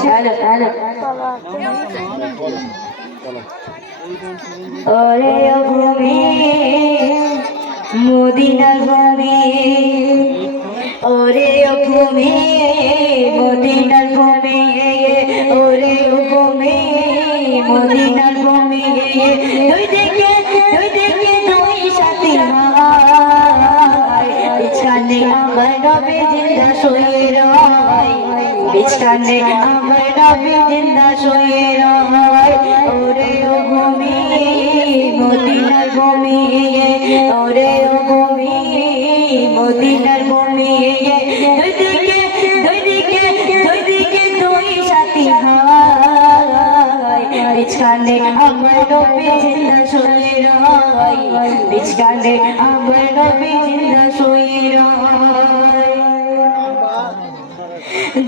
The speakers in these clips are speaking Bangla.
সে ওরে ভূমি মদিনার ভূমি, ওরে ভূমি মদিনার ভূমি, ওরে ভূমি মদিনার ভূমি। দুই দিকে দুই সাথী ভাই, বিছানে আমার নবী জিন্দা শুয়ে রয়, বিছানে আমার নবী জিন্দা শুয়ে রয়। ওরে ভূমি মদিনার ভূমি, ওরে ভূমি মদিনার ভূমি। দুই দিকে দুই সাথী ভাই, বিছানে আমার নবী জিন্দা শুয়ে রয়, বিছানে আমার নবী জিন্দা শুয়ে রয়।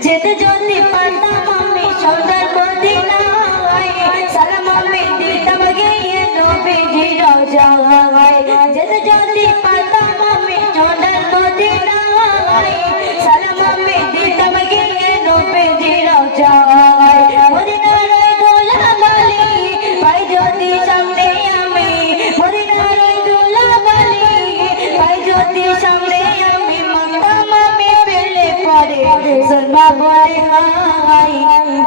যেতে যদি পারতাম আমি সোনার মদিনায়, সালাম আমি দিতাম গিয়ে নবীজির রওজায়। যেতে যদি পারতাম আমি সোনার মদিনায়, সালাম আমি দিতাম গিয়ে নবীজির রওজায়। মদিনার ধুলাবালি পাই যদি সামনে আমি, মদিনার ধুলাবালি পাই যদি সামনে আমি, মাতাম আমি পেলে পরে সুরমা বলে হাই।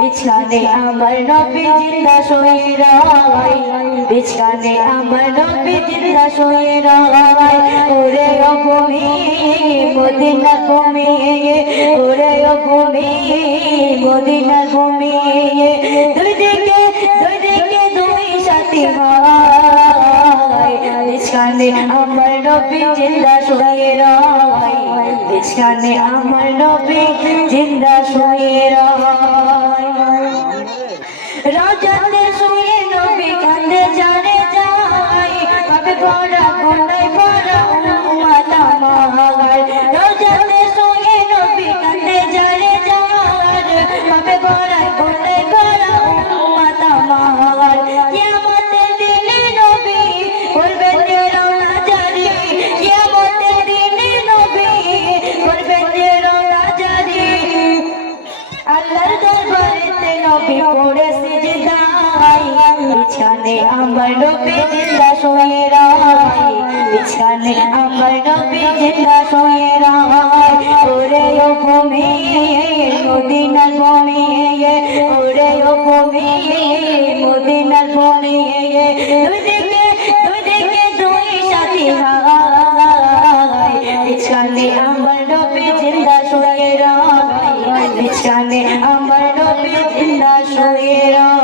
বিছানে আমার নবী জিন্দা শুয়ে রয়, বিছানে আমার নবী জিন্দা শুয়ে রয়। ওরে ভূমি মদিনার ভূমি, ওরে ভূমি মদিনার ভূমি। দুই দিকে দুই সাথী ভাই, বিছানে আমার নবী জিন্দা শুয়ে রয়, বিছানে আমার নবী জিন্দা শুয়ে রয়। রাজাতে শুয়ে নবী কান্দে জানে যায়, পাবে ভরা গুনায় ভরা উম্মত আমার। রাজাতে শুয়ে নবী কান্দে জানে যায়, পাবে ভরা গুনায় ভরা উম্মত আমার। কিয়ামতের দিনে নবী করবেন যে রওনা জারি, কিয়ামতের দিনে নবী করবেন যে রওনা জারি। আল্লাহর দরবারেতে নবী পড়ে সিজদায়, বিছানে আমার নবী জিন্দা শুয়ে রয়, বিছানে আমার নবী জিন্দা শুয়ে রয়। ওরে ভূমি মদিনার ভূমি, ওরে ভূমি মদিনার ভূমি। দুই দিকে দুই সাথী ভাই, বিছানে আমার নবী জিন্দা শুয়ে রয়, বিছানে আমার নবী জিন্দা শুয়ে রয়।